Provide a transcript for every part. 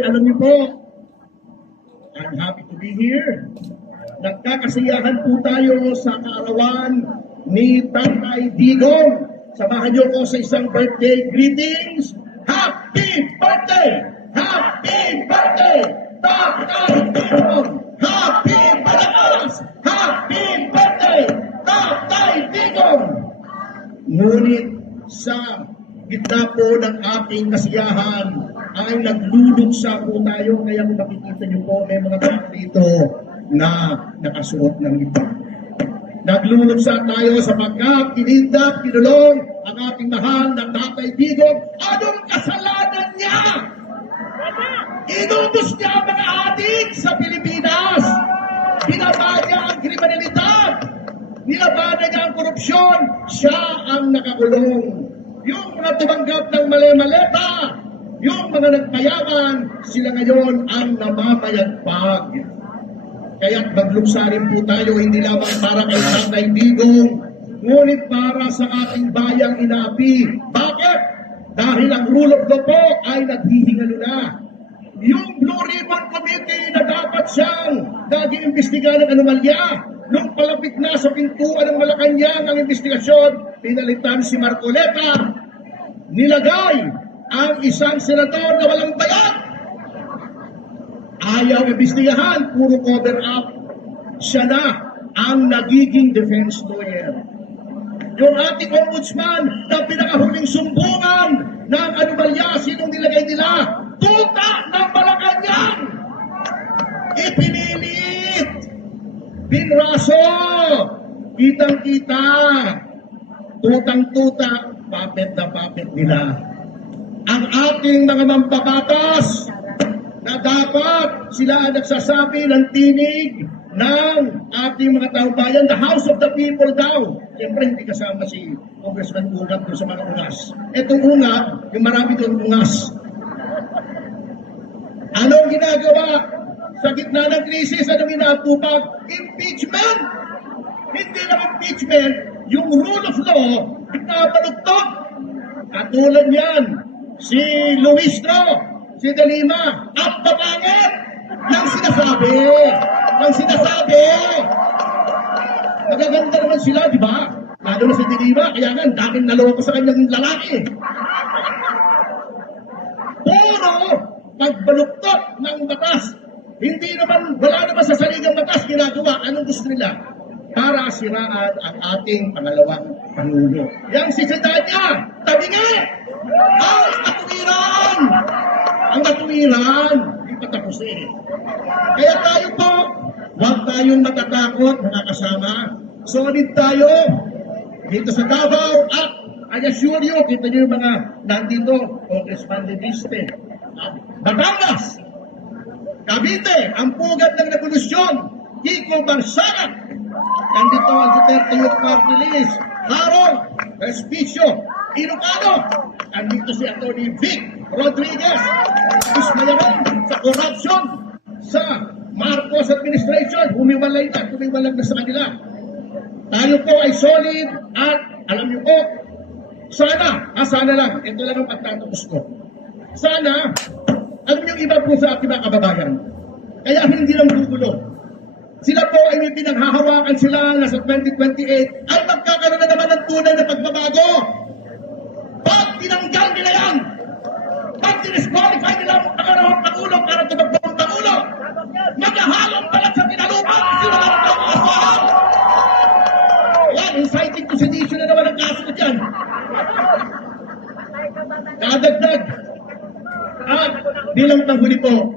Alam niyo po, I'm happy to be here. Nagkakasiyahan po tayo sa kaarawan ni Tatay Digong. Samahan niyo ko sa isang birthday greetings. Happy birthday! Happy birthday! Tatay Digong! Happy Malakas! Happy birthday! Tatay Digong! Ngunit sa gitna po ng ating kasiyahan ay nagluluksa po tayo, kaya kung makikita niyo po may mga tao dito na nakasuot ng iba. Nagluluksa tayo sapagkat kinindak, kinulong ang ating mahal na Tatay Digong. Anong kasalanan niya? Inutos niya ang mga adik sa Pilipinas. Binaba niya ang kriminalidad. Nilabanan niya ang korupsyon. Siya ang nakakulong. Yung mga tumanggap ng mali-maleta, yung mga nagpayaman, sila ngayon ang namamayagpag. Kaya't magluksa rin po tayo, hindi lamang para kay Tatay Digong, ngunit para sa ating bayang inaapi. Bakit? Dahil ang rule of law po ay naghihingalo na. Yung Blue Ribbon Committee na dapat siyang nag-iimbestiga ng anomalya, nung palapit na sa pintuan ng Malacanang ang investigasyon, pinalitan si Marcoleta, nilagay ang isang senador na walang bayad. Ayaw imbestigahan, puro cover up. Siya na ang nagiging defense lawyer. Yung ating ombudsman na pinakahuling sumbungan ng anomalya, sinong nilagay nila? Tuta ng Malacanang! Ipinilit! Pinraso! Kitang-kita! Tutang-tuta, puppet na puppet nila. Ang ating mga mambabatas na dapat sila nagsasabi ng tinig ng ating mga taumbayan, the House of the People daw. Siyempre hindi kasama si Congressman Ungat doon sa mga ungas. Itong ungat, yung marami doon ungas. Anong ginagawa? Sa gitna ng krisis, anong inaatupag? Impeachment! Hindi lang impeachment, yung rule of law, ipinabalugtog. Katulad yan, si Luistro, si De Lima, at papangit ng sinasabi. Ng sinasabi. Magaganda naman sila, di ba? Lalo na si De Lima, kaya nga, daming naloko sa kanyang lalaki. Puro pagbaluktot ng batas. Hindi naman, wala naman sa saligang batas ginagawa. Anong gusto nila? Para siraan ang ating pangalawang Pangulo. Yang sisidad niya, tabingi! Ang katuwiran! Ang katuwiran! Hindi pa tapos eh. Kaya tayo po, huwag tayong matatakot, mga kasama. Solid tayo dito sa Davao at I assure you, kita niyo yung mga nandito, Congressman Leviste, Batangas, Cavite, ang pugad ng revolusyon, Kiko Barsaga, nandito ang Duterte Youth Party List, Harold, Respicio, Ilocano, nandito si Atty. Vic Rodriguez, Ismayaran, sa corruption, sa Marcos administration, humiwalay na sa kanila. Tayo po ay solid at alam niyo po, sana lang, ito lang ang pagtatapos ko. Sana, alam niyo iba po sa ating mga kababayan, kaya hindi lang gugulo. Sila po ay may pinaghahawakan sila na sa 2028 ay magkakaroon na naman ng tunay na pagbabago. Pag tinanggal nila yan, pag dinisqualify nila ang pangalawang Pangulo para tumakbo ang Pangulo, maghahalong balat sa tinalupan sila ng pagbabago. Yan, inciting to sedition na naman ang kaso ko dyan. Kadagdag. At bilang panghuli po,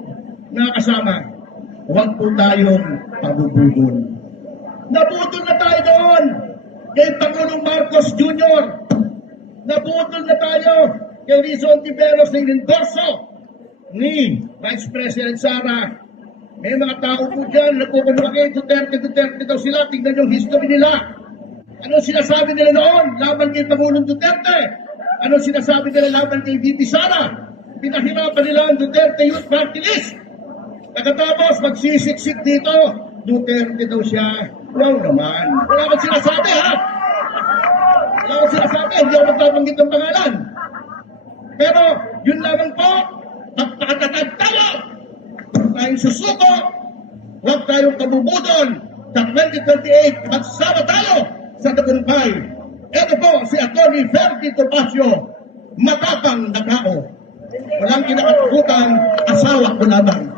mga kasama, huwag po tayong pabubulol. Nabutol na tayo doon kay Pangulong Marcos Jr. Nabutol na tayo kay Rizon Tiveros ng endorso ni Vice President Sara. May mga tao po dyan, nagpupunwagay, Duterte daw sila, tingnan yung history nila. Ano sinasabi nila noon laban kay Pangulong Duterte? Ano sinasabi nila laban kay VP Sara? Pinahirapan nila ang Duterte Youth Party List. Pagkatapos, magsisiksik dito, Duterte daw siya. Wow naman. Wala akong sinasabi, ha? Wala akong sinasabi, hindi ako magpapanggit ng pangalan. Pero, yun lamang po, magpakatatag tayo tayong susuko, huwag tayong kabubudol. Sa 2028, magsama tayo sa tagumpay. Ito po si Atty. Ferdy Topacio, matapang na tao. Walang kinakatakutan, asawa ko lamang.